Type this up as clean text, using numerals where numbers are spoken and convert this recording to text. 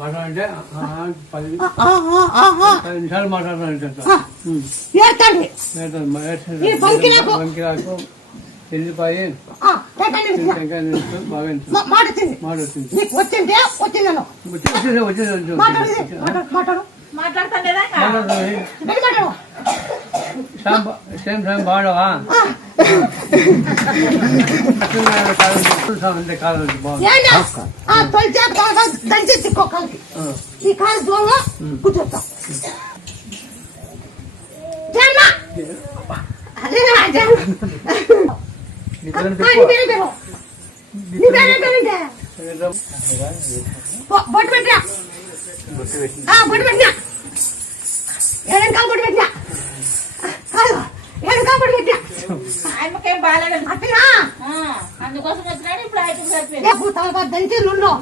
మాట అంటే 10 నిమిషాలు మాట్లాడాలంటే బంకిరాకు వెళ్ళిపోయి బాగా బాడవా ఈ కాలు దూరంలో కూర్చోతాం బొట్టు పెట్టినా బొట్టు పెట్టినా ఏడెనకాల బొట్టు పెట్టినా ఏడెనకాల బొట్టు పెట్టినా ఆయనకేం బాగాలేదు అట్టినా అందుకోసం వచ్చినాడు ఇప్పుడు ఆయన దంచి నుండో